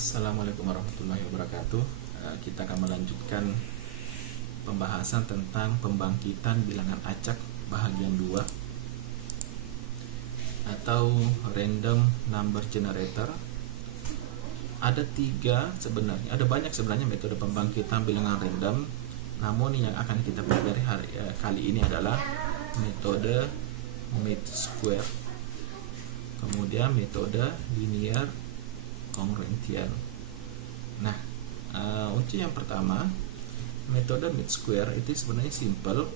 Assalamualaikum warahmatullahi wabarakatuh. Kita akan melanjutkan pembahasan tentang pembangkitan bilangan acak bahagian 2 atau random number generator. Ada banyak sebenarnya metode pembangkitan bilangan random. Namun yang akan kita pelajari kali ini adalah metode mid square, kemudian metode linear congruential. Nah, untuk yang pertama, metode mid square itu sebenarnya simple.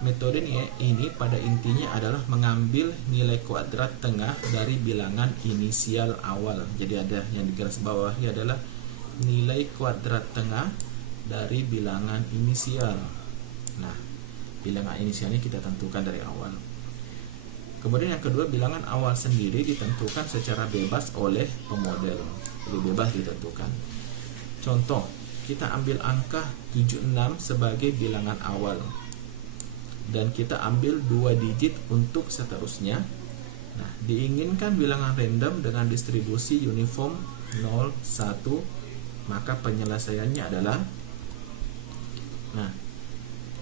Metode ini pada intinya adalah mengambil nilai kuadrat tengah dari bilangan inisial awal. Jadi ada yang di garis bawahi adalah nilai kuadrat tengah dari bilangan inisial. Nah, bilangan inisialnya kita tentukan dari awal. Kemudian yang kedua, bilangan awal sendiri ditentukan secara bebas oleh pemodel. Jadi bebas ditentukan. Contoh, kita ambil angka 76 sebagai bilangan awal. Dan kita ambil 2 digit untuk seterusnya. Nah, diinginkan bilangan random dengan distribusi uniform 0, 1, maka penyelesaiannya adalah, nah,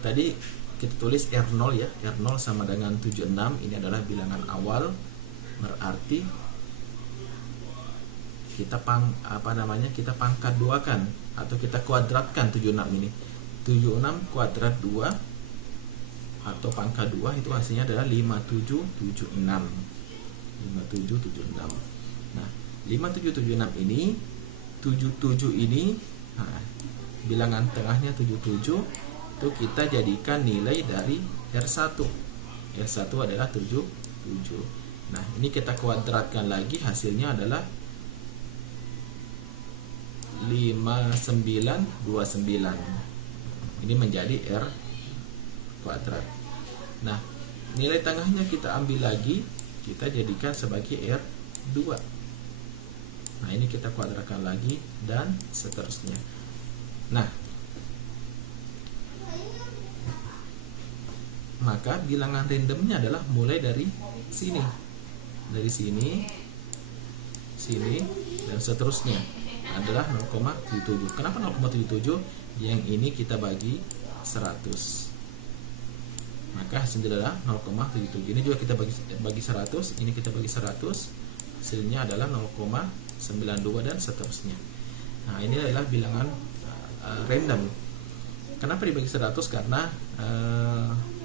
tadi kita tulis R0 ya, R0 sama dengan 76, ini adalah bilangan awal, berarti kita kita pangkat 2 kan, atau kita kuadratkan 76 ini. 76 kuadrat 2 atau pangkat 2 itu hasilnya adalah 5776. 5776. Nah, 5776 ini, 77 ini, nah, bilangan tengahnya 77, itu kita jadikan nilai dari R1. R1 adalah 77. Nah, ini kita kuadratkan lagi, hasilnya adalah 5929. Ini menjadi R kuadrat. Nah, nilai tengahnya kita ambil lagi, kita jadikan sebagai R2. Nah, ini kita kuadratkan lagi dan seterusnya. Nah, maka bilangan randomnya adalah mulai dari sini, sini, dan seterusnya adalah 0,77. Kenapa 0,77? Yang ini kita bagi 100, maka hasilnya adalah 0,77. Ini juga kita bagi 100, ini kita bagi 100, hasilnya adalah 0,92 dan seterusnya. Nah, ini adalah bilangan random. Kenapa dibagi 100? Karena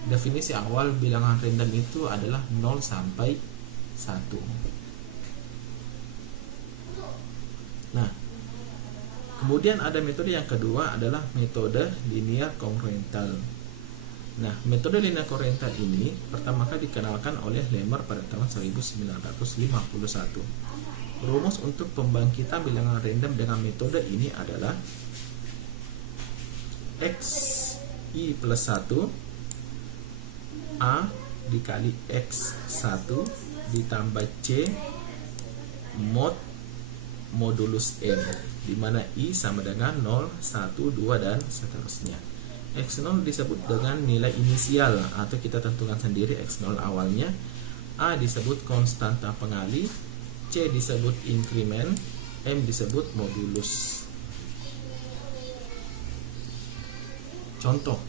definisi awal bilangan random itu adalah 0 sampai 1. Nah, kemudian ada metode yang kedua adalah metode linear congruential. Nah, metode linear congruential ini pertama kali dikenalkan oleh Lemmer pada tahun 1951. Rumus untuk pembangkitan bilangan random dengan metode ini adalah XI plus 1 A dikali X1 ditambah C mod modulus M, di mana I sama dengan 0, 1, 2 dan seterusnya. X0 disebut dengan nilai inisial atau kita tentukan sendiri X0 awalnya. A disebut konstanta pengali, C disebut inkremen, M disebut modulus. Contoh.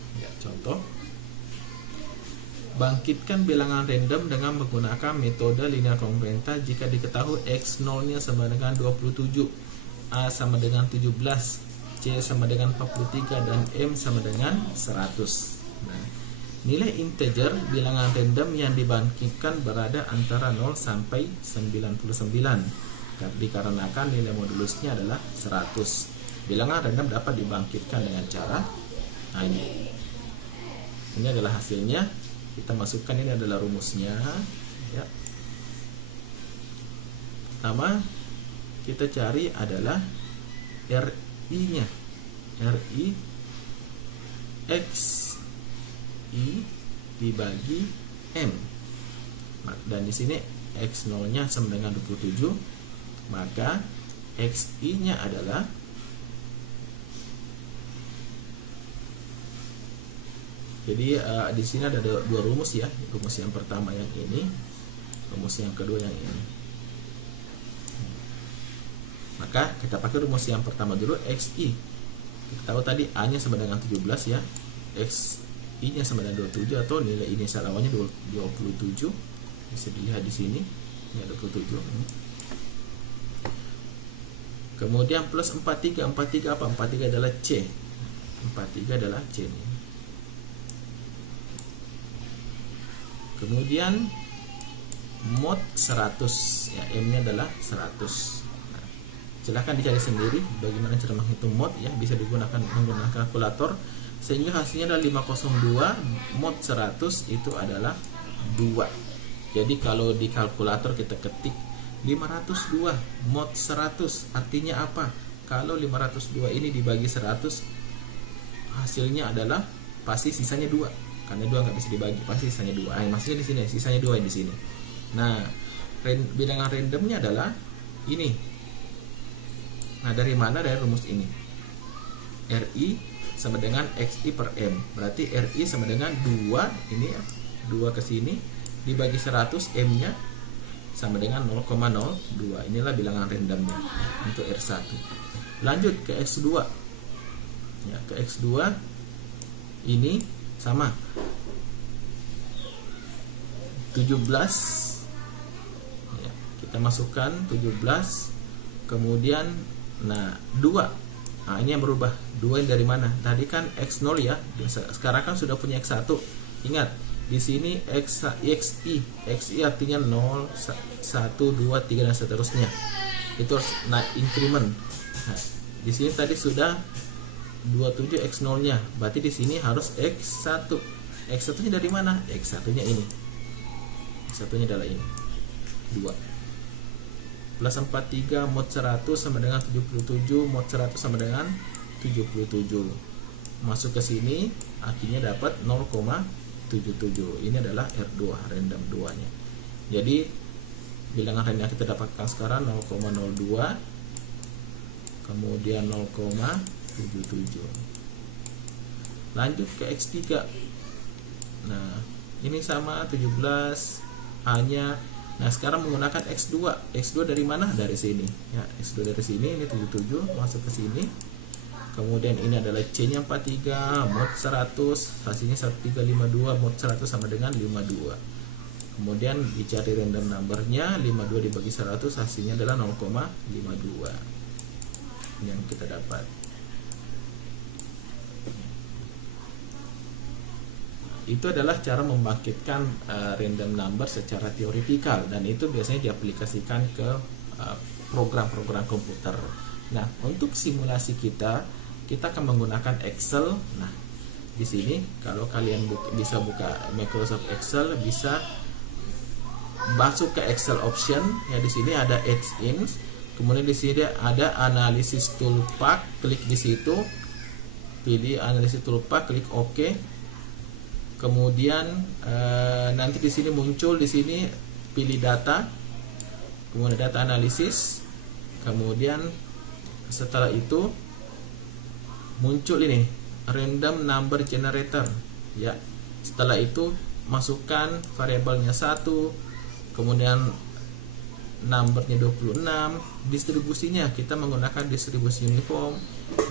Bangkitkan bilangan random dengan menggunakan metode linear congruential jika diketahui X0 nya sama dengan 27, A sama dengan 17, C sama dengan 43 dan M sama dengan 100. Nah, nilai integer bilangan random yang dibangkitkan berada antara 0 sampai 99, dikarenakan nilai modulusnya adalah 100. Bilangan random dapat dibangkitkan dengan cara ini adalah hasilnya. Kita masukkan, ini adalah rumusnya ya. Pertama kita cari adalah RI nya, RI X I dibagi M, dan di sini X0 nya sama dengan 27, maka XI nya adalah, jadi di sini ada 2 rumus ya. Rumus yang pertama yang ini, rumus yang kedua yang ini. maka kita pakai rumus yang pertama dulu. XI kita tahu tadi A nya sama dengan 17 ya, XI nya sama dengan 27 atau nilai inisial awalnya 27, bisa dilihat di sini ya 27. Kemudian plus 43 apa? 43 adalah C, 43 adalah C nih. Kemudian mod 100 ya, M nya adalah 100. Silahkan dicari sendiri bagaimana cara menghitung mod ya, bisa digunakan menggunakan kalkulator, sehingga hasilnya adalah 502 mod 100 itu adalah 2. Jadi kalau di kalkulator kita ketik 502 mod 100 artinya apa? Kalau 502 ini dibagi 100 hasilnya adalah pasti sisanya 2, karena 2 nggak bisa dibagi, pasti sisanya 2. Maksudnya di sini sisanya 2 di sini. Nah, bilangan randomnya adalah ini. Nah, dari mana? Dari rumus ini. RI sama dengan XI per M. Berarti RI sama dengan 2, ini ya, 2 ke sini dibagi 100, M-nya sama dengan 0,02. Inilah bilangan randomnya untuk R1. Lanjut ke X2. Ya, ke X2 ini sama 17. Ya, kita masukkan 17. Kemudian nah 2, nah ini yang berubah. 2 ini dari mana? Tadi kan X0 ya, sekarang kan sudah punya X1. Ingat di sini XI artinya 0, 1, 2, 3 dan seterusnya. Itu harus naik increment. Nah, di sini tadi sudah 27 X0 nya, berarti di sini harus X1. X1 nya dari mana? X1 nya ini, X1 nya adalah ini 2. Plus 43 mod 100 sama dengan 77, mod 100 sama dengan 77. Masuk ke sini akhirnya dapat 0,77. Ini adalah R2 random 2 nya. Jadi bilangan random yang kita dapatkan sekarang 0,02, kemudian 0,77. Lanjut ke X3. Nah, ini sama 17, A nya. Nah, sekarang menggunakan X2. X2 dari mana? Dari sini. Ya, X2 dari sini, ini 77 masuk ke sini. Kemudian ini adalah C-nya 43, mod 100, hasilnya 1352, mod 100 sama dengan 52. Kemudian dicari random number-nya, 52 dibagi 100 hasilnya adalah 0,52 yang kita dapat. Itu adalah cara membangkitkan random number secara teoretikal, dan itu biasanya diaplikasikan ke program-program komputer. Nah, untuk simulasi kita akan menggunakan Excel. Nah, di sini kalau kalian bisa buka Microsoft Excel, bisa masuk ke Excel option ya. Di sini ada Edge In, kemudian di sini ada Analysis Toolpath, klik di situ, pilih Analysis Toolpath, klik OK. Kemudian nanti di sini muncul, di sini pilih data, kemudian data analisis, kemudian setelah itu muncul ini random number generator ya. Setelah itu masukkan variabelnya 1, kemudian numbernya 26, distribusinya kita menggunakan distribusi uniform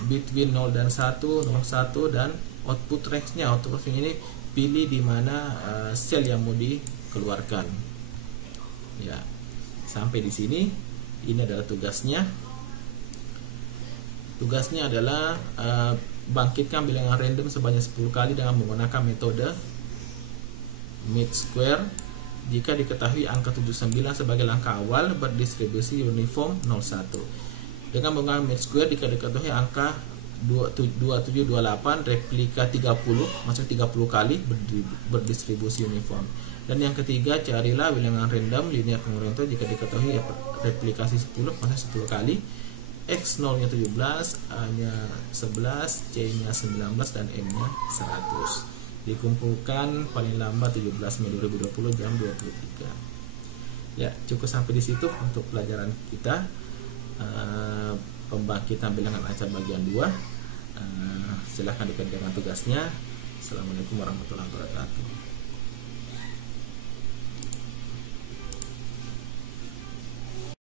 between 0 dan 1, 0, 1, dan output range-nya. Output range ini pilih di mana sel yang mau dikeluarkan. Ya, sampai di sini ini adalah tugasnya. Tugasnya adalah bangkitkan bilangan random sebanyak 10 kali dengan menggunakan metode mean square. Jika diketahui angka 79 sebagai langkah awal berdistribusi uniform 01. Dengan menggunakan mean square jika diketahui angka 2728 replika 30, maksudnya 30 kali berdistribusi uniform. Dan yang ketiga, carilah bilangan random linear kongruenter jika diketahui replikasi 10, maksudnya 10 kali. X0 nya 17, A nya 11, C nya 19, dan M nya 100. Dikumpulkan paling lambat 17 Mei 2020 jam 23. Ya, cukup sampai di situ untuk pelajaran kita. Pembangkitan bilangan acak bagian 2. Silahkan dikerjakan tugasnya. Assalamualaikum warahmatullahi wabarakatuh.